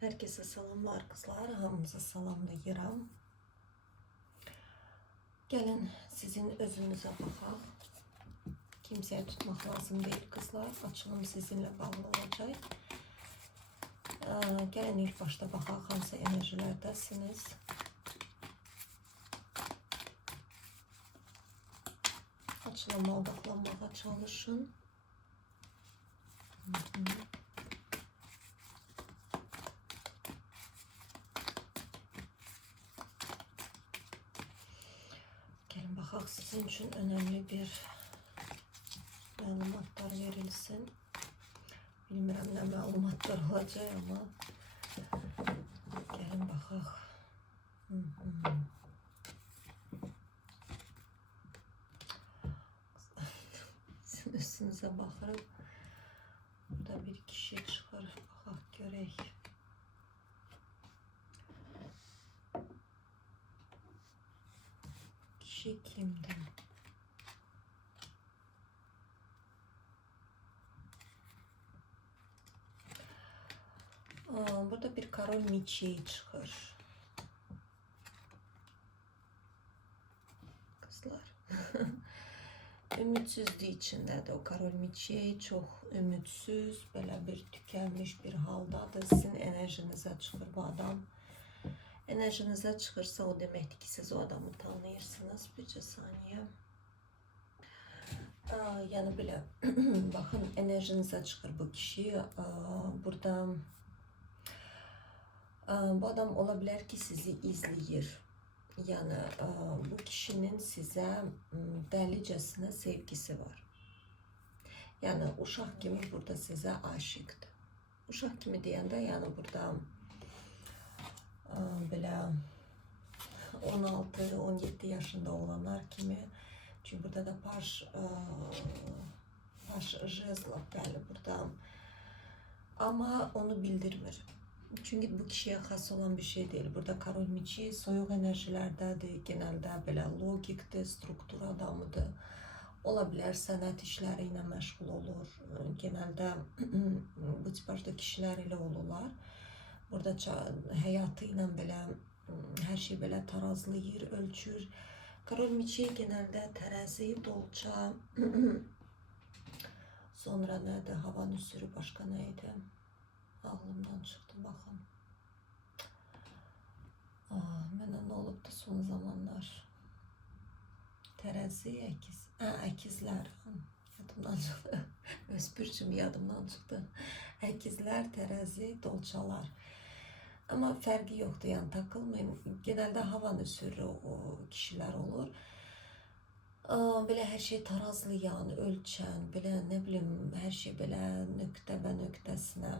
Herkese salamlar kızlar, hamınıza salamlayıram. Gelin sizin özünüze baxaq. Kimseye tutmaq lazım değil kızlar. Açılım sizinle bağlı olacak. Gelin ilk başta baxaq hansı enerjilerdəsiniz. Açılıma odaqlanmağa çalışın. Gelin baxaq sizin için önemli bir məlumatlar verilsin. Bilmirəm nə məlumatlar olacaq ama gelin baxaq. Sizin üstünüze baxırım. Burada bir kişi çıxır. Baxaq görək. Kişi kimdir? Burada bir Karol Miçey çıxır. Kızlar. Ümidsizlik içindədir o Karol Miçey. Çox ümidsiz, belə bir tükənmiş bir haldadır. Sizin enerjinizə çıxır bu adam. Enerjinizə çıxırsa o deməkdir ki, siz o adamı tanıyırsınız. Bircə saniyə. Yəni belə, baxın enerjinizə çıxır bu kişi. Burada bu adam ola bilər ki, sizi izləyir. Yəni bu kişinin sizə dəlicəsinə sevgisi var. Yəni uşaq kimi burada sizə aşıqdır. Uşaq kimi deyəndə, yəni burada belə 16-17 yaşında olanlar kimi. Çünki burada da baş jezla bəli burada. Amma onu bildirmir. Çünkü bu kişiye xas olan bir şey değil. Burada Karol Miçey soyuq enerjilərdədir. Genelde belə logikdir, struktur adamıdır. Ola bilər sənət işləri ilə məşğul olur. Genelde bu tipajda kişilər ilə olurlar. Burada həyatı ilə belə hər şey belə tarazlayır, ölçür. Karol Miçey genelde terazi, dolça, sonra nədir? Havan üsürü, başqa nə idi? Ağlımdan çıktı bakın. Mənə nə olubdu son zamanlar? Terazi, əkiz. Əkizlər. Yadımdan çıxdı. Özbürcüm yadımdan çıxdı. Əkizlər, terazi, dolçalar. Ama fərqi yoxdur, yəni takılmayın. Genelde havan üsürü o kişilər olur. Belə hər şey tarazlayan, ölçən, belə nə bilim, hər şey belə nöqtə bə nöqtəsinə.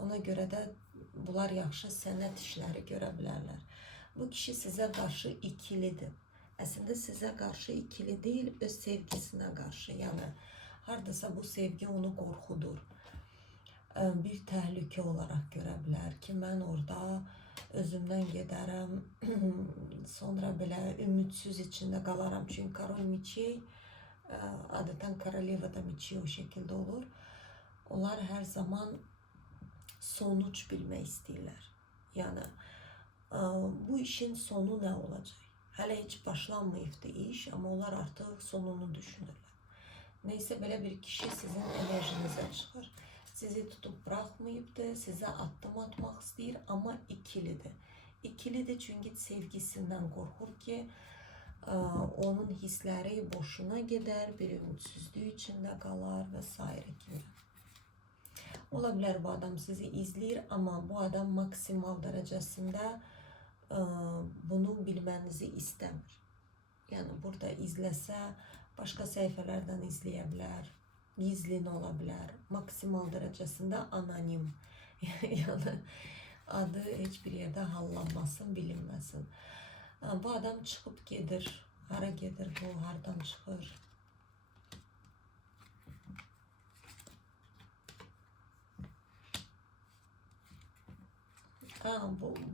Ona görə də bunlar yaxşı sənət işləri görə bilərlər. Bu kişi sizə qarşı ikilidir. Əslində sizə qarşı ikili deyil, öz sevgisinə qarşı. Yəni hardasa bu sevgi onu qorxudur. Bir təhlükə olaraq görə bilər ki, mən orada özümdən gedərəm, sonra belə ümidsiz içində qalaram. Çünki Karol Miçey, adətən Koroleva da Miçey o şəkildə olur. Onlar hər zaman sonuç bilmək istəyirlər. Yəni bu işin sonu nə olacaq? Hələ heç başlanmayıbdı iş, amma onlar artıq sonunu düşünürlər. Neysə belə bir kişi sizin enerjinizə çıxır. Sizi tutup bırakmayıptı, size addım atmaq istəyir, amma ikilidir. İkilidir çünki sevgisindən qorxur ki, onun hissləri boşuna gedər, bir ümidsizlik içində qalar və s. kimi. Ola bilər bu adam sizi izləyir, amma bu adam maksimal dərəcəsində bunu bilmənizi istəmir. Yəni burada izləsə, başqa səhifələrdən izləyə bilər. Gizlin ola bilər, maksimal dərəcəsində anonim, yəni adı heç bir yerdə hallanmasın, bilinməsin. Bu adam çıxıb gedir, hara gedir bu, hardan çıxır?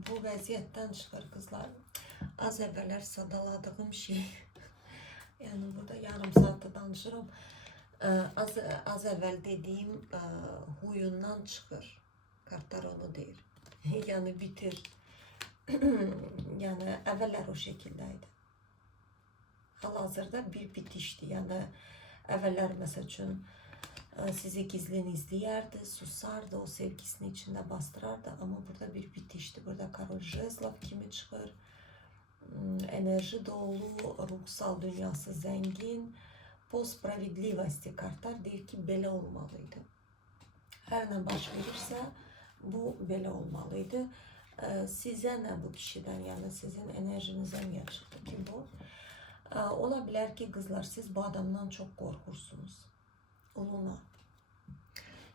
Bu vəziyyətdən çıxır kızlar. Az əvvəllər sadaladığım şey, yəni burada yarım saatdə danışıram. Az evvel dediğim huyundan çıkır. Kartlar onu değil. Yani bitir. Yani evveler o şekildeydi. Hal-hazırda bir bitişti. Yani evveler mesela için sizi gizlin izleyerdi, susardı, o sevgisini içinde bastırardı ama burada bir bitişti. Burada Karol Jezlov kimi çıkar, enerji dolu, ruhsal dünyası zengin, po spravедливости kartlar deyir ki belə olmalıydı. Her ne baş verirse bu belə olmalıydı. Size ne bu kişiden, yani sizin enerjinize niye çıktı ki bu? Olabilir ki kızlar siz bu adamdan çok korkursunuz. Oluna.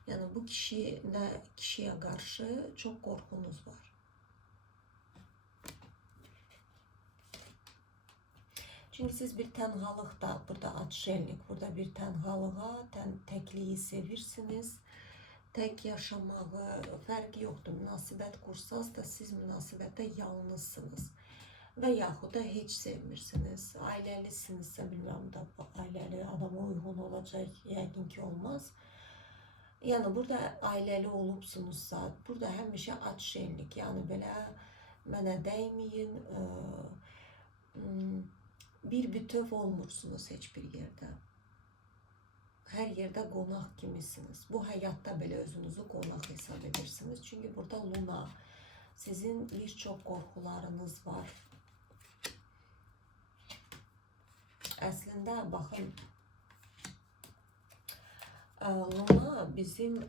Yani bu kişiye karşı çok korkunuz var. Çünkü siz bir tenhalıkta, burada atşellik, burada bir tenhalığa, tekliği sevirsiniz. Tek yaşamağı farkı yoktur. Münasibət kursaz da siz münasibətdə yalnızsınız. Və yaxud da heç sevmirsiniz. Ailəlisinizsə, bilmirəm da ailəli adama uyğun olacaq, yəqin ki olmaz. Yani burada ailəli olubsunuzsa, burada həmişə atşellik, yani belə mənə dəyməyin, bir bütöv olmursunuz heç bir yerdə. Her yerde qonaq kimisiniz. Bu hayatta belə özünüzü qonaq hesab edirsiniz. Çünkü burada Luna, sizin birçok korkularınız var. Aslında bakın, Luna bizim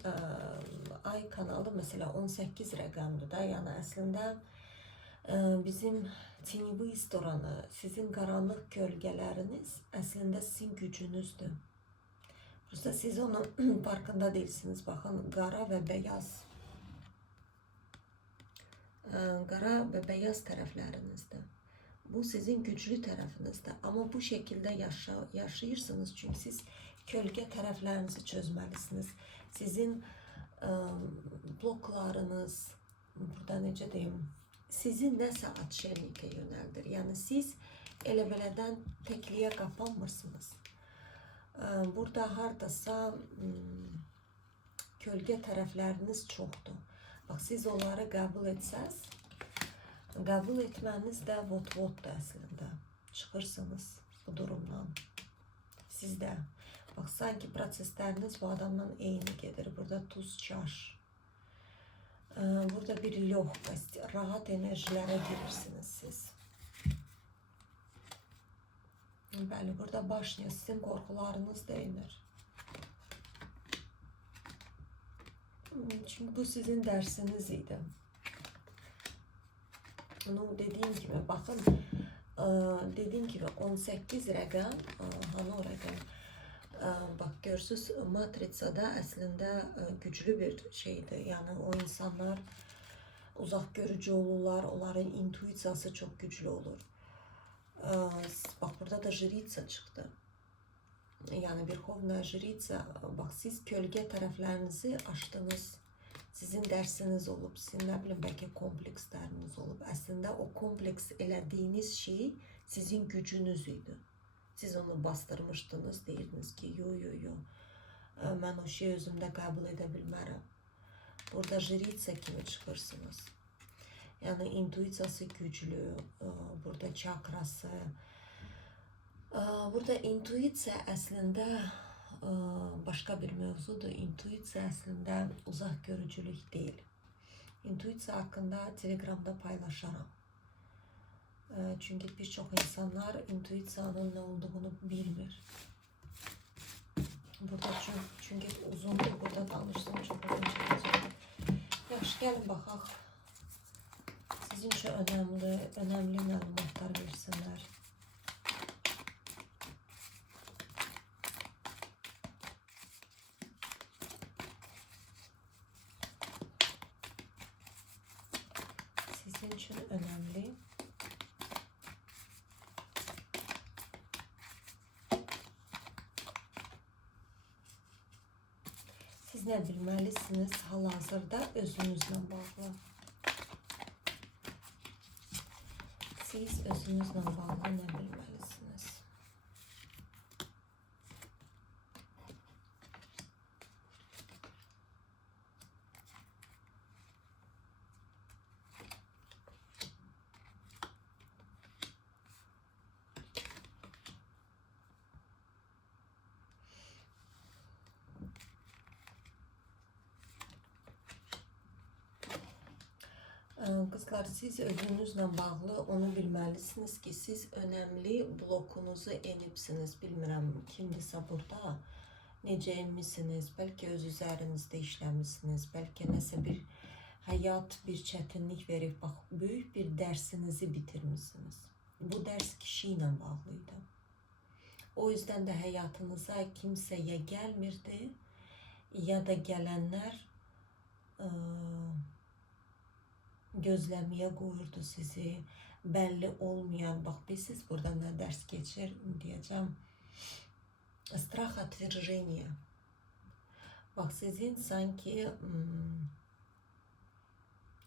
ay kanalı mesela 18 rəqəmdir da. Yani aslında bizim tinivi istoranı, sizin karanlık gölgeleriniz aslında sizin gücünüzdür. Просто siz onun farkında değilsiniz. Bakın qara ve beyaz. Qara ve beyaz tərəflərinizdə. Bu sizin güçlü tarafınızda. Ama bu şekilde yaşayırsınız. Çünkü siz kölge tərəflərinizi çözməlisiniz. Sizin bloklarınız, burada necə deyim, sizin nəsə atşellikə yönəldir. Yani siz elə belədən tekliyə qapanmırsınız. Burada hardasa kölge tərəfləriniz çoxdur. Bak siz onları qəbul etsəz, qəbul etməniz də vot-votdur əslində. Çıxırsınız bu durumdan. Sizdə. Bak sanki prosesləriniz bu adamdan eyni gedir. Burada tuz çaş. Burada bir lёгкость, rahat enerjilərə girirsiniz siz. Bəli, burada başlıyor. Sizin korkularınız değinir. Çünkü bu sizin dersiniz idi. Onu dediğim gibi bakın, dediğim gibi 18 rəqəm, hanı o rəqəm? Bak görürsünüz, Matritsada aslında güçlü bir şeydi. Yani o insanlar uzak görücü olurlar, onların intuisiyası çok güçlü olur. Bak burada da jritsa çıktı. Yani Verxovna jritsa. Bak siz kölge taraflarınızı açtınız. Sizin dersiniz olup, sizin ne bileyim belki kompleksleriniz olup. Aslında o kompleks elədiyiniz şey sizin gücünüzüydü. Siz onu bastırmışdınız, deyirdiniz ki yo. Ben o şeyi özümdə qəbul edə bilmərəm. Burada jritsa kimi çıxırsınız. Yani intuisiyası güçlü, burada çakrası. Burada intuisiya aslında başka bir mevzudur. İntuisiya aslında uzak görücülük değil. İntuisiya hakkında Telegram'da paylaşarım. Çünkü birçok insanlar intuisiyanın ne olduğunu bilmir. Burada çünkü uzundur, burada danıştım, çok uzun çekeceğim. Yaxşı, gəlin baxaq. Sizin için önemli məlumatlar versinler. Sizin için önemli. Siz ne bilməlisiniz hal-hazırda özünüzlə bağlı. Siz özünüzlə bağlı nə bilməlisiniz? Kızlar, siz özünüzle bağlı onu bilməlisiniz ki, siz önemli blokunuzu enibsiniz. Bilmirəm kimdirsə burada necə enmisiniz, bəlkə öz üzərinizdə işləmisiniz, bəlkə nəsə bir həyat bir çətinlik verib, bax, böyük bir dərsinizi bitirmişsiniz. Bu dərs kişi ilə bağlı idi. O yüzden de hayatınıza kimseye gelmirdi ya da gelenler gözlemeye koyurdu sizi. Belli olmayan, bak biz siz burada ne ders geçir diyeceğim. Strah отвержения. Bak sizin sanki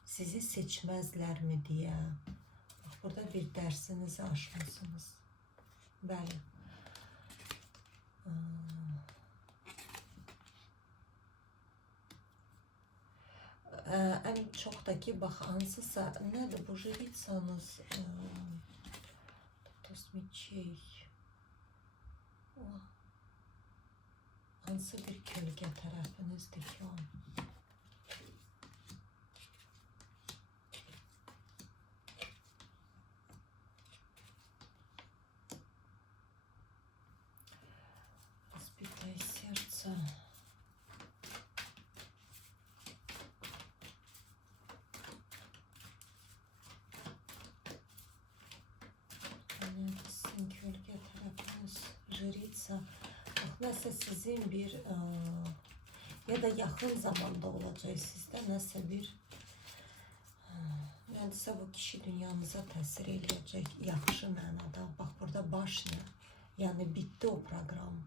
sizi seçmezler mi diye. Bak burada bir dersinizi aşmışsınız. Bəli. En çok da ki bak hansısa nedir bu jivitsanız tosmiçey hansı bir kölge tarafınızdır ki o. Разбитое сердце. Sizin kölge tarafınız jiriца. Nəsə sizin bir ya da yaxın zamanda olacaq sizdə nəsə bir nəsə bu kişi dünyanıza təsir eləyəcək yaxşı mənada. Bax burada başla. Yəni bitti o proqram.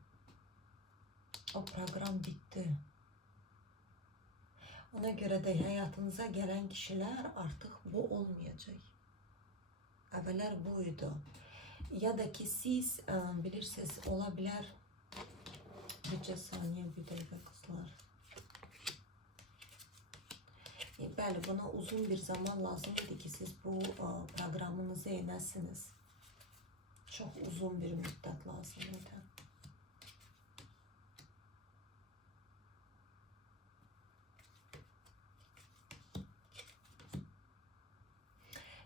O proqram bitti. Ona görə də həyatınıza gələn kişilər artıq bu olmayacaq. Əvvəllər bu idi. Ya da ki siz bilirsiniz ola bilər. Bircə saniyə, bir dəqiqə qızlar. Bəli, buna uzun bir zaman lazım idi ki siz bu proqramınızı enəsiniz. Çox uzun bir müddət lazım idi.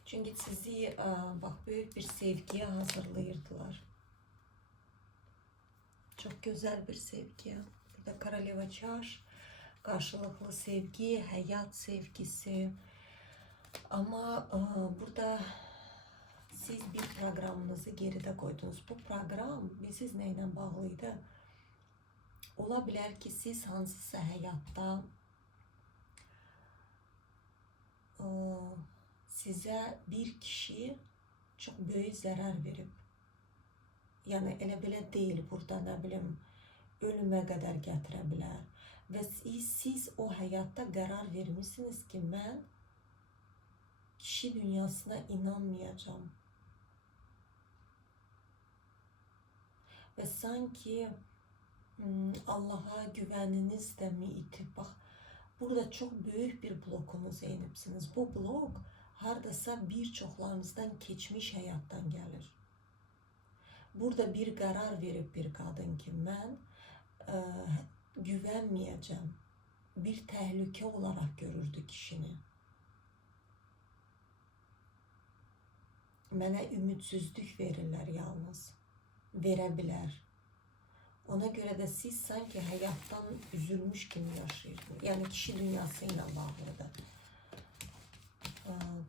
Çünkü sizi bak büyük bir sevgiye hazırlayırdılar. Çok güzel bir sevgi. Burada Koroleva Çaş, karşılıklı sevgi, hayat sevgisi. Ama burada siz bir programınızı geride koydunuz. Bu program siz neyle bağlıydı? Ola bilər ki siz hansısa həyatda size bir kişi çok büyük zarar verip, yani elə belə deyil, burada nə bilim ölümə qədər gətirə bilər və siz o həyatda qərar vermişsiniz ki mən kişi dünyasına inanmayacağım və sanki Allah'a güvəniniz də mi itib? Bax, burada çox böyük bir blokunuz enibsiniz. Bu blok hardasa bir çoxlarınızdan keçmiş həyatdan gəlir. Burada bir qərar verib bir qadın ki, mən güvənməyəcəm. Bir təhlükə olaraq görürdü kişini. Mənə ümidsizlik verirlər yalnız. Verə bilər. Ona görə də siz sanki həyatdan üzülmüş kimi yaşayırsınız. Yəni kişi dünyası ilə bağlıdır.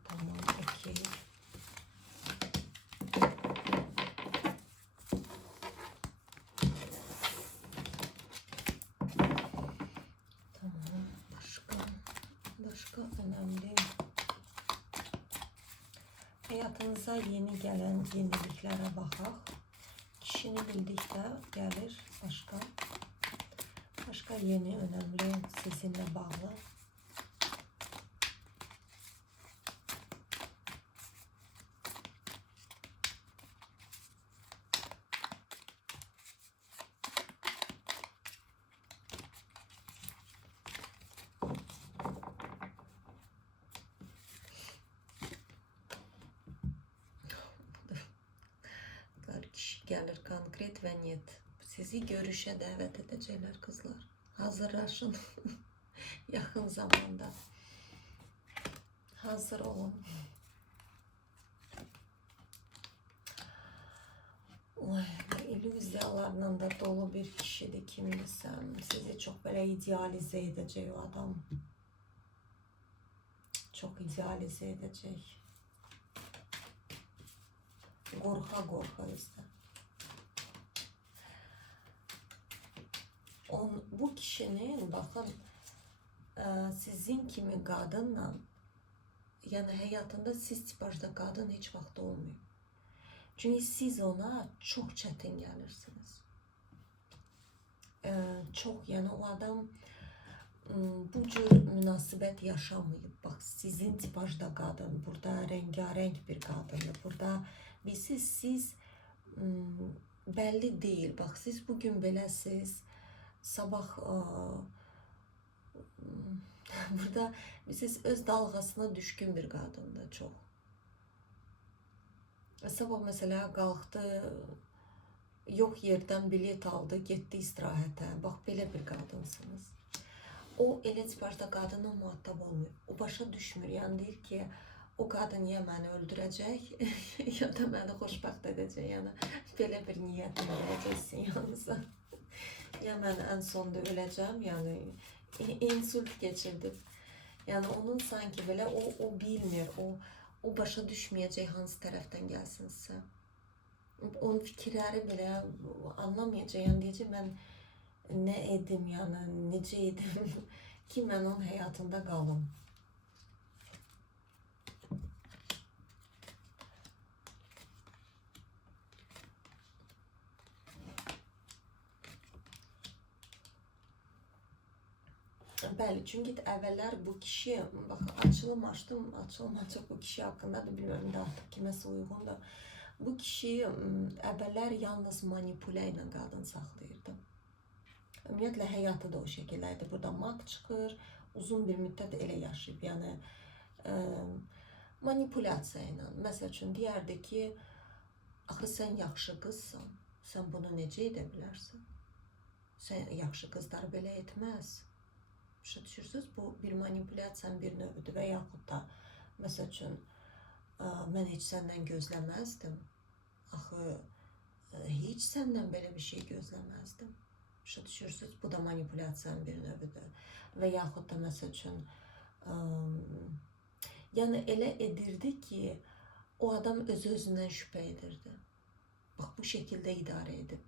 Tamam, okey. Tamam, başka önemli. Hayatınıza yeni gelen yeniliklere bakaq. Kişini bildikdə gəlir başka yeni önemli sizinle bağlı. Gelir konkret ve net. Sizi görüşe davet edecekler kızlar. Hazırlaşın. Yakın zamanda. Hazır olun. Oy, illüzyalarla da dolu bir kişiydi kim desem. Sizi çok böyle idealize edecek o adam. Çok idealize edecek. Korka işte. Bu kişinin bakın sizin kimi kadınla yani hayatında siz tipajda kadın hiç vakti olmuyor. Çünkü siz ona çok çetin gelirsiniz. Çok yani o adam bu cür münasebet yaşamayıp bak sizin tipajda kadın burada rengarenk bir kadındır. Burada siz belli değil. Bak siz bugün beləsiz sabah burada siz öz dalgasına düşkün bir kadındır çok. Sabah mesela kalktı yok yerden bilet aldı getdi istirahətə. Bak belə bir kadınsınız. O elə tipajda qadınla muhatap olmuyor. O başa düşmür. Yani deyir ki o kadın ya məni öldürəcək ya da məni xoşbəxt edəcək. Yəni belə bir niyyətlə gələcəksin yanınıza. Ya mən en sonunda öləcəm, yəni insult geçirdim. Yani onun sanki böyle o bilmir, o başa düşməyəcək hansı tərəfdən gəlsin sizə. Onun fikirləri belə anlamayacaq. Yəni deyəcək mən ne edim yani necə edim ki mən onun həyatında qalım. Bəli, çünki əvvəllər bu kişi, bax açdım, açılmayacaq bu kişi haqqında da bilmirəm də artıq kiməsə uyğundur. Bu kişi əvvəllər yalnız manipulə ilə qadın saxlayırdı. Ümumiyyətlə həyatı da o şəkildəydi. Burada mat çıxır, uzun bir müddət elə yaşayıb. Yəni manipulyasiya ilə. Məsəl üçün deyərdi ki, axı sən yaxşı qızsan, sən bunu necə edə bilərsən? Sən yaxşı qızlar belə etməz. Başa düşürsünüz? Bu bir manipulyasiyanın bir növüdür və yaxud da məsəl üçün mən heç səndən gözləməzdim. Axı heç səndən belə bir şey gözləməzdim. Başa düşürsünüz? Bu da manipulyasiyanın bir növüdür. Və yaxud da məsəl üçün yəni elə edirdi ki, o adam özündən şübhə edirdi. Bax bu şəkildə idarə edib.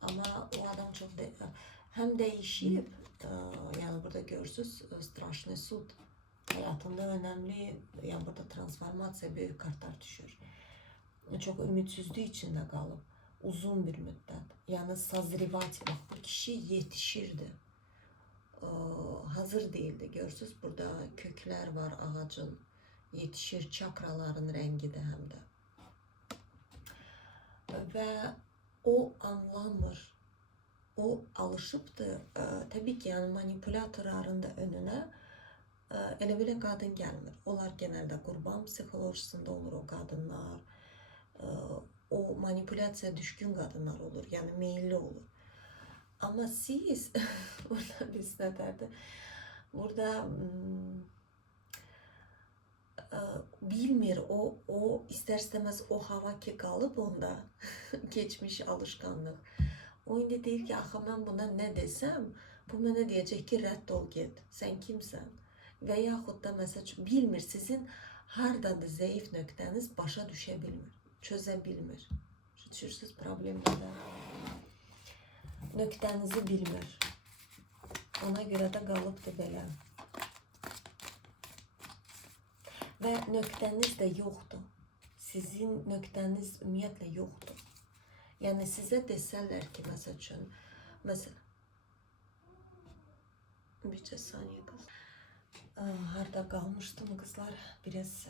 Ama o adam çok hem değişip yani burada görürsünüz Straşni Sud hayatında önemli, yani burada transformasiya büyük kartlar düşür. Çok ümitsizliği içinde kalıp uzun bir müddet yani sazrivati bak bu kişi yetişirdi. Hazır değildi. Görürsünüz burada kökler var ağacın, yetişir, çakraların rengi de hem de. Ve o anlamır. O alışıbdı. Tabii ki yani manipülatorların da önüne elə belə qadın gəlmir. Onlar genelde qurban psixolojisində olur o qadınlar. O manipülasiyaya düşkün qadınlar olur. Yani meyilli olur. Ama siz burada biz ne derdi? Burada bilmir o ister istemez o hava ki kalıp onda geçmiş alışkanlık. O indi deyir ki axı mən buna nə desəm bu mənə deyəcək ki rədd ol get. Sən kimsən? Və yaxud da məsəl bilmir sizin hardadır zəif nöqtəniz başa düşə bilmir. Çözə bilmir. Düşürsüz problemlərdə. Nöqtənizi bilmir. Ona görə də qalıbdır belə. Və nöqtəniz də yoxdur. Sizin nöqtəniz ümumiyyətlə yoxdur. Yəni sizə desələr ki, məsəl üçün, bircə saniyə qız. Harda qalmışdım qızlar, biraz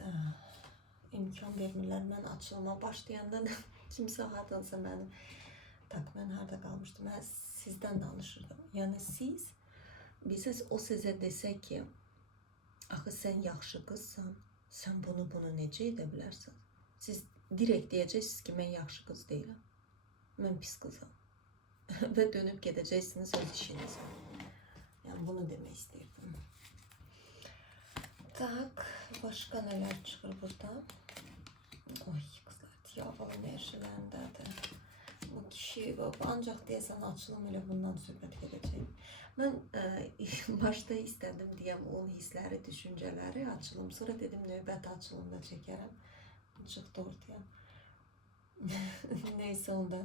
imkan vermirlər. Mən açılıma başlayandan kimsə hardansa məni, mən harda qalmışdım, mən sizdən danışırdım. Yəni siz, o sizə desə ki, axı sən yaxşı qızsan, sən bunu necə edə bilərsən? Siz direkt deyəcəksiniz ki, mən yaxşı qız deyiləm. Mən pis qızam. Və dönüb gedəcəksiniz öz işinizə. Yəni bunu demək istəyirdim. Tak. başka neler çıkır burada? Oy kızlar, diyavol enerjilerindedir. Bu kişi ancak deyəsən açılım elə bundan söhbət edəcək. Mən başta istedim diyəm onun hissləri, düşüncələri açılım. Sonra dedim növbət açılımda çəkərəm. Çıxdı ortaya. Neyse onda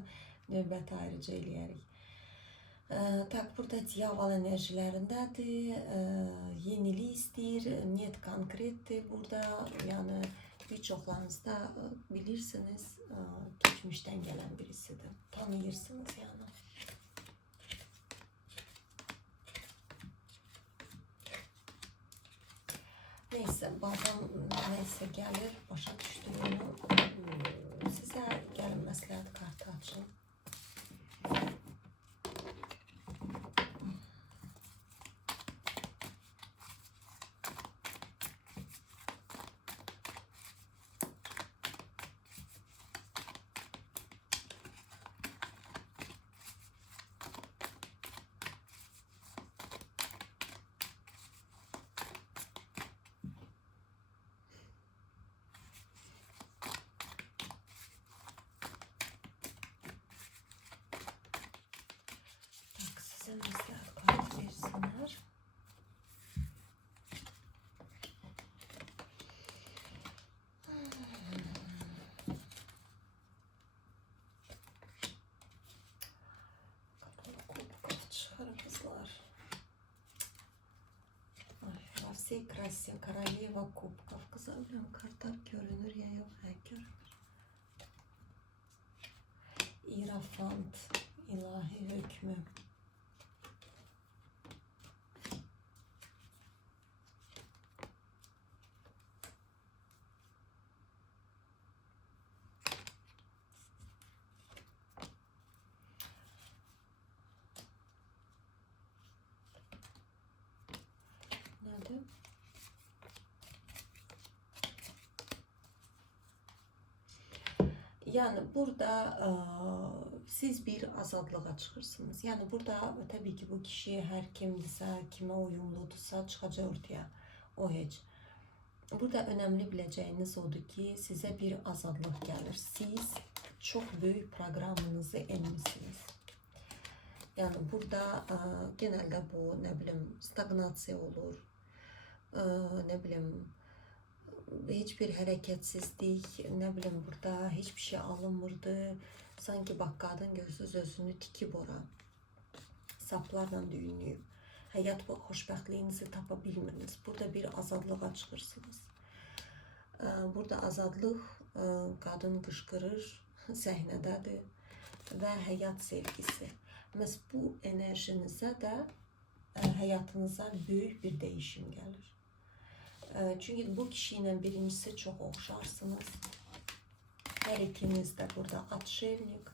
növbət ayrıca eləyərik. Tak, burada diyavol enerjilərindədir. Yenilik istəyir, niyet konkretdir. Burada yani birçoklarınız da bilirsiniz, geçmişten gelen birisidir. Tanıyırsınız yani. Neyse, bazen neyse gelir, başa düştüğünü size gelin məsləhət kartı açın. Size məsləhət kartı versinler. Всей красе королева кубков. Kızım kartlar görünür ya yok, görünür. İrafant, ilahi hükmü. Nerede? Yani burada siz bir azadlığa çıkırsınız. Yani burada tabii ki bu kişi her kimdirsə, kime uyumludursa çıxacaq ortaya. O heç. Burada önemli bileceğiniz odur ki size bir azadlık gelir. Siz çok büyük programınızı emmisiniz. Yani burada genelde bu ne bileyim stagnasiya olur. Ne bileyim hiçbir hareketsizlik, ne bileyim burada hiçbir şey alınmırdı. Sanki bak kadın gözsüz özünü tikib ora. Saplarla düğünlüyüb. Həyat bu xoşbəxtliyinizi tapa bilmirsiniz. Burada bir azadlığa çıxırsınız. Burada azadlıq, qadın qışqırır, səhnədədir və həyat sevgisi. Məhz bu enerjinizə də həyatınıza böyük bir değişim gelir. Çünkü bu kişiyle birincisi çok oxşarsınız. Her ikiniz de burada Atşevnik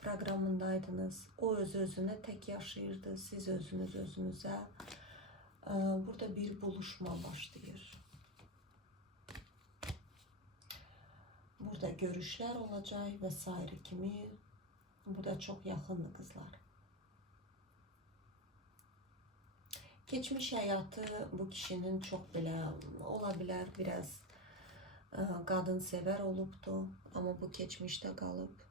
programındaydınız. O öz-özünə tek yaşayırdı. Siz özünüz özünüze. Burada bir buluşma başlayır. Burada görüşler olacak vesaire kimi. Burada çok yakınlı kızlar. Geçmiş hayatı bu kişinin çok bile olabilir, biraz kadın sever olubdu ama bu geçmişte kalıp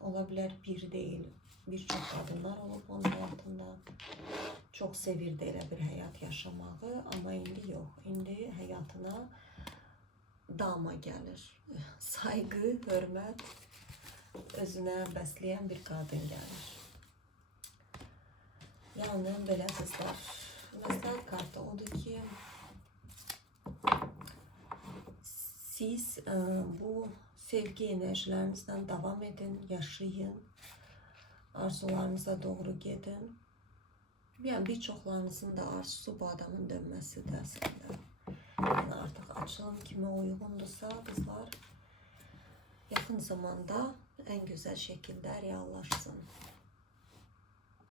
olabilir, bir değil birçok kadınlar olub onun hayatında çok sevirdi elə bir hayat yaşamağı ama indi yok. İndi hayatına dama gelir. Saygı, hürmet özüne besleyen bir kadın gelir. Yani belə qızlar, məsləhət kartı odur ki, siz bu sevgi enerjilerinizden devam edin, yaşayın, arzularınıza doğru gedin. Yani birçoklarınızın da arzusu bu adamın dönməsidir əslində. Yani artık açılım kime uygundursa kızlar, yakın zamanda en güzel şekilde reallaşsın.